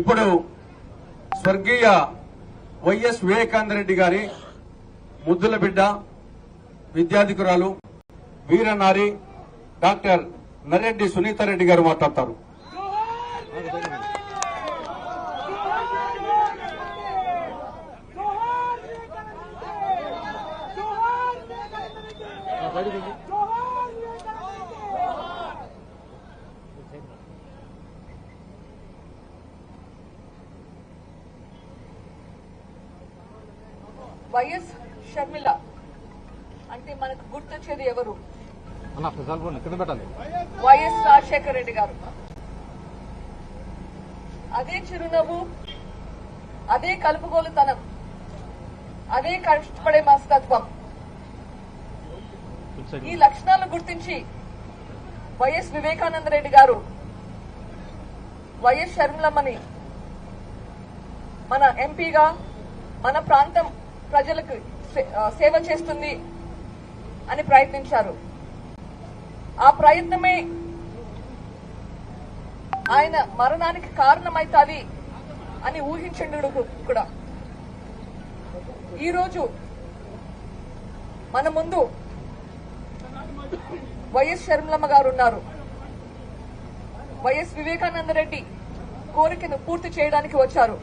ఇప్పుడు స్వర్గీయ వైఎస్ వివేకానంద రెడ్డి గారి ముద్దుల బిడ్డ విద్యాధికురాలు వీరనారి డాక్టర్ నరెడ్డి సునీతారెడ్డి గారు మాట్లాడతారు. వైఎస్ షర్మిల. అంటే మనకు గుర్తొచ్చేది ఎవరు? వైఎస్ రాజశేఖర రెడ్డి గారు. అదే చిరునవ్వు అదే కలుపుగోలుతనం అదే కష్టపడే మనస్తత్వం. ఈ లక్షణాలను గుర్తించి వైఎస్ వివేకానంద రెడ్డి గారు వైఎస్ షర్మిలమ్మని మన ఎంపీగా మన ప్రాంతం ప్రజలకు సేవ చేస్తుంది అని ప్రయత్నించారు. ఆ ప్రయత్నమే ఆయన మరణానికి కారణమైతాది అని ఊహించండు కూడా. ఈరోజు మన ముందు వైఎస్ షర్మిలమ్మ గారు ఉన్నారు. వైఎస్ వివేకానంద రెడ్డి కోరికను పూర్తి చేయడానికి వచ్చారు.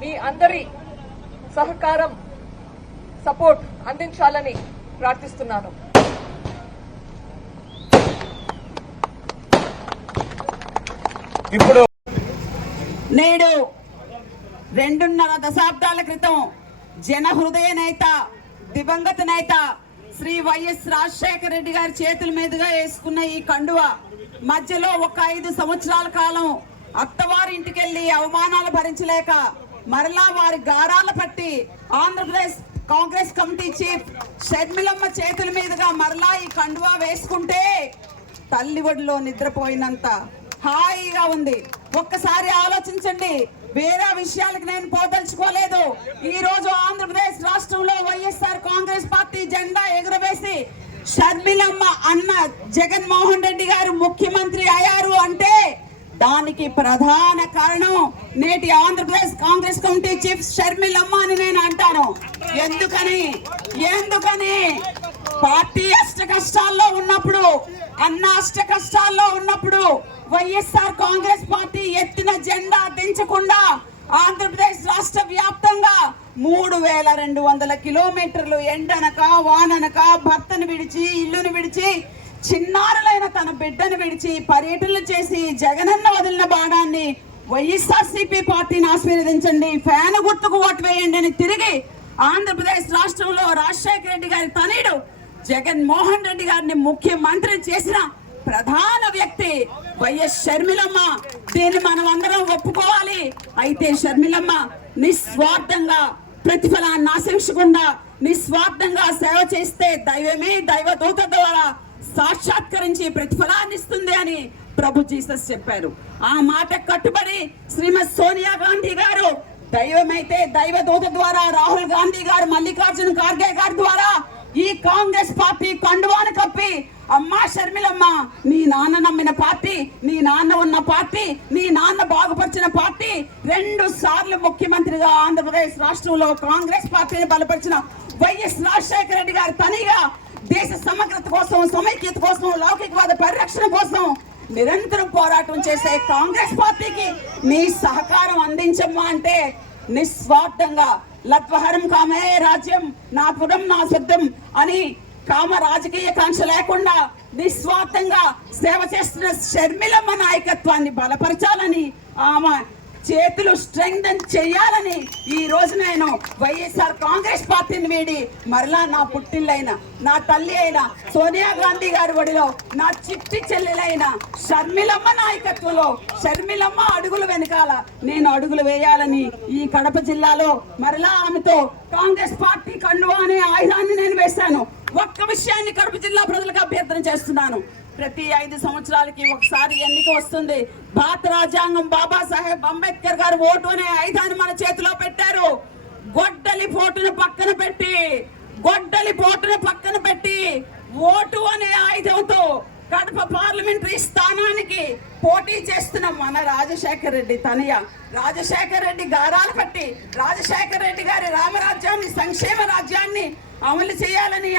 మీ అందరి సహకారం సపోర్ట్ అందించాలని ప్రార్థిస్తున్నాను. ఇప్పుడు నేడు రెండున్నర దశాబ్దాల క్రితం జన హృదయ నేత దివంగత నేత శ్రీ వైఎస్ రాజశేఖర రెడ్డి గారి చేతుల మీదుగా వేసుకున్న ఈ కండువ మధ్యలో ఒక ఐదు సంవత్సరాల కాలం అత్తవారి ఇంటికెళ్ళి అవమానాలు భరించలేక మరలా వారి గారాల పట్టి ఆంధ్రప్రదేశ్ కాంగ్రెస్ కమిటీ చీఫ్ షర్మిలమ్మ చేతుల మీదుగా మరలా ఈ కండువా వేసుకుంటే తల్లి ఒడిలో నిద్రపోయినంత హాయిగా ఉంది. ఒక్కసారి ఆలోచించండి. వేరే విషయాలకు నేను పోదలుచుకోలేదు. ఈ రోజు ఆంధ్రప్రదేశ్ రాష్ట్రంలో వైఎస్ఆర్ కాంగ్రెస్ పార్టీ జెండా ఎగురవేసి షర్మిలమ్మ అన్న జగన్మోహన్ రెడ్డి గారు ముఖ్యమంత్రి అయ్యారు అంటే దానికి ప్రధాన కారణం నేటి ఆంధ్రప్రదేశ్ కాంగ్రెస్ కమిటీ చీఫ్ షర్మిలమ్మ అని నేను అంటాను. ఎందుకని? ఎందుకని? పార్టీ అష్ట కష్టాల్లో ఉన్నప్పుడు అన్న అష్ట కష్టాల్లో ఉన్నప్పుడు వైఎస్ఆర్ కాంగ్రెస్ పార్టీ ఎత్తిన జెండా దించకుండా ఆంధ్రప్రదేశ్ రాష్ట్ర వ్యాప్తంగా మూడు వేల రెండు వందల కిలోమీటర్లు ఎండనక వాననక భర్తను విడిచి ఇల్లును విడిచి చిన్నారులైన తన బిడ్డను విడిచి పర్యటనలు చేసి జగనన్న వదిలిన బాణాన్ని వైఎస్ఆర్సీపీ పార్టీని ఆశీర్వదించండి. ఫ్యాన్ గుర్తుకు ఓటు వేయండి అని తిరిగి ఆంధ్రప్రదేశ్ రాష్ట్రంలో రాజశేఖర రెడ్డి గారి తనయుడు జగన్ మోహన్ రెడ్డి గారిని ముఖ్యమంత్రి చేసిన ప్రధాన వ్యక్తి వైఎస్ షర్మిలమ్మ. దీన్ని మనం అందరం ఒప్పుకోవాలి. అయితే షర్మిలమ్మ నిస్వార్థంగా ప్రతిఫలాన్ని ఆశించకుండా నిస్వార్థంగా సేవ చేస్తే దైవమే దైవ దూత ద్వారా సాక్షాత్కరించి ప్రతిఫలాన్ని ఇస్తుంది అని ప్రభు జీసస్ చెప్పారు. ఆ మాట కట్టుబడి శ్రీమతి సోనియా గాంధీ గారు దైవమైతే దైవ దూత ద్వారా రాహుల్ గాంధీ గారు మల్లికార్జున ఖార్గే గారి ద్వారా ఈ కాంగ్రెస్ పార్టీ కండువాను కప్పి అమ్మా షర్మిలమ్మ నీ నాన్న నమ్మిన పార్టీ నీ నాన్న ఉన్న పార్టీ నీ నాన్న బాగుపరిచిన పార్టీ రెండు సార్లు ముఖ్యమంత్రిగా ఆంధ్రప్రదేశ్ రాష్ట్రంలో కాంగ్రెస్ పార్టీని బలపరిచిన వైఎస్ రాజశేఖర రెడ్డి గారి తనిగా దేశ సమగ్రత కోసం సమైక్యత కోసం లౌకికవాద పరిరక్షణ కోసం నిరంతరం పోరాటం చేసే కాంగ్రెస్ పార్టీకి మీ సహకారం అందించమ్మా అంటే నిస్వార్థంగా లత్వహరం కామే రాజ్యం నా పురం నా శుద్ధం అని కామ రాజకీయ కాంక్ష లేకుండా నిస్వార్థంగా సేవ చేస్తున్న షర్మిలమ్మ నాయకత్వాన్ని బలపరచాలని ఆమె చేతులు స్ట్రెంగ్థన్ చేయాలని ఈ రోజు నేను వైఎస్ఆర్ కాంగ్రెస్ పార్టీని వీడి మరలా నా పుట్టిల్లైన నా తల్లి అయిన సోనియా గాంధీ గారి ఒడిలో నా చిట్టి చెల్లెలైన షర్మిలమ్మ నాయకత్వంలో షర్మిలమ్మ అడుగులు వెనకాల నేను అడుగులు వేయాలని ఈ కడప జిల్లాలో మరలా ఆమెతో కాంగ్రెస్ పార్టీ కండువా అనే ఆయుధాన్ని నేను వేశాను. ఒక్క విషయాన్ని కడప జిల్లా ప్రజలకు అభ్యర్థన చేస్తున్నాను. ప్రతి ఐదు సంవత్సరాలకి ఒకసారి ఎన్నిక వస్తుంది. భారత రాజ్యాంగం బాబాసాహెబ్ అంబేద్కర్ గారు ఓటు అనే ఐదాన్ని మన చేతిలో పెట్టారు. గొడ్డలి పోటును పక్కన పెట్టి గొడ్డలి పోటును పక్కన పెట్టి ఓటు అనే ఆయుధంతో కడప పార్లమెంటరీ స్థానానికి పోటీ చేస్తున్న మన రాజశేఖర రెడ్డి తనయ. రాజశేఖర రెడ్డి గారాలు పట్టి రాజశేఖర రెడ్డి గారి రామరాజ్యాన్ని సంక్షేమ రాజ్యాన్ని అమలు చేయాలని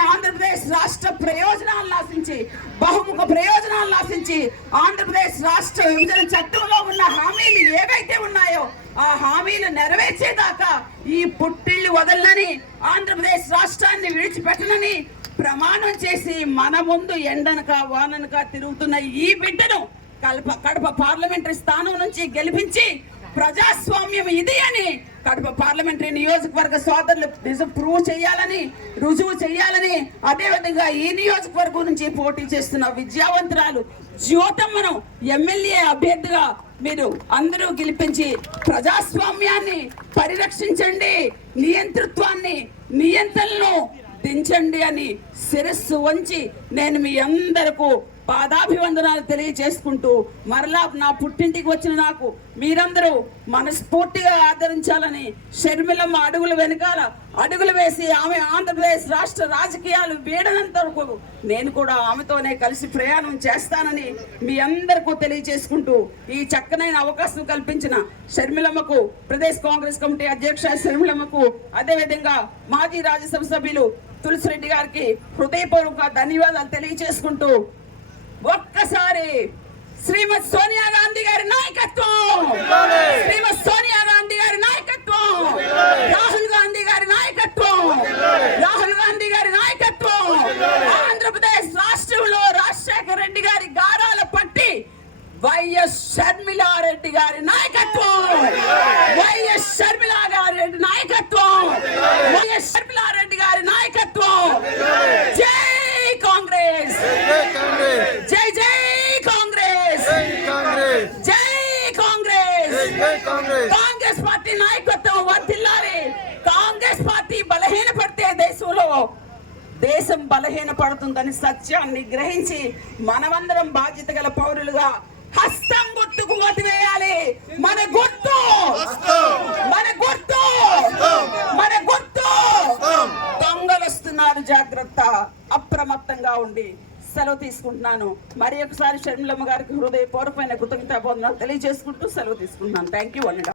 ఆంధ్రప్రదేశ్ రాష్ట్ర ప్రయోజనాలను ఆశించి బహుముఖ ప్రయోజనాలను ఆశించి ఆంధ్రప్రదేశ్ రాష్ట్ర విభజన చట్టంలో ఉన్న హామీలు ఏవైతే ఉన్నాయో ఆ హామీలు నెరవేర్చేదాకా ఈ పుట్టిల్లు వదలని ఆంధ్రప్రదేశ్ రాష్ట్రాన్ని విడిచిపెట్టనని ప్రమాణం చేసి మన ముందు ఎండనక వాననక తిరుగుతున్న ఈ బిడ్డను కల్ప కడప పార్లమెంటరీ స్థానం నుంచి గెలిపించి ప్రజాస్వామ్యం ఇది అని కడప పార్లమెంటరీ నియోజకవర్గ సోదరులు నిజం ప్రూవ్ చేయాలని రుజువు చేయాలని అదేవిధంగా ఈ నియోజకవర్గం నుంచి పోటీ చేస్తున్న విద్యావంతురాలు జ్యోతమ్మను ఎమ్మెల్యే అభ్యర్థిగా మీరు అందరూ గెలిపించి ప్రజాస్వామ్యాన్ని పరిరక్షించండి నియంతృత్వాన్ని నియంత్రణను దించండి అని శిరస్సు వంచి నేను మీ అందరకు పాదాభివందనాలు తెలియజేసుకుంటూ మరలా నా పుట్టింటికి వచ్చిన నాకు మీరందరూ మనస్ఫూర్తిగా ఆదరించాలని షర్మిలమ్మ అడుగుల వెనకాల అడుగులు వేసి ఆమె ఆంధ్రప్రదేశ్ రాష్ట్ర రాజకీయాలు వీడనంత వరకు నేను కూడా ఆమెతోనే కలిసి ప్రయాణం చేస్తానని మీ అందరికీ తెలియజేసుకుంటూ ఈ చక్కనైన అవకాశం కల్పించిన షర్మిలమ్మకు ప్రదేశ్ కాంగ్రెస్ కమిటీ అధ్యక్ష షర్మిలమ్మకు అదేవిధంగా మాజీ రాజ్యసభ సభ్యులు తులసిరెడ్డి గారికి హృదయపూర్వక ధన్యవాదాలు తెలియజేసుకుంటూ ఒక్కసారి శ్రీమతి సోనియా గాంధీ గారి నాయకత్వం! శ్రీమతి సోనియా గాంధీ గారి నాయకత్వం! రాహుల్ గాంధీ గారి నాయకత్వం! రాహుల్ గాంధీ గారి నాయకత్వం! ఆంధ్రప్రదేశ్ రాష్ట్రంలో రాజశేఖర రెడ్డి గారి గారాల పట్టి వైఎస్ షర్మిలారెడ్డి గారి నాయకత్వం! వైఎస్ దేశం బలహీన పడుతుందని సత్యాన్ని గ్రహించి మనమందరం బాధ్యత గల పౌరులుగా హస్తం గుర్తుకు వేయాలి మన గుర్తు! మన గుర్తు! మన గుర్తు! దొంగలు వస్తున్నారు జాగ్రత్త. అప్రమత్తంగా ఉండి సెలవు తీసుకుంటున్నాను. మరి ఒకసారి షర్మిలమ్మ గారికి హృదయపూర్వకమైన కృతజ్ఞత తెలియజేసుకుంటూ సెలవు తీసుకుంటున్నాను. థ్యాంక్ యూ అండి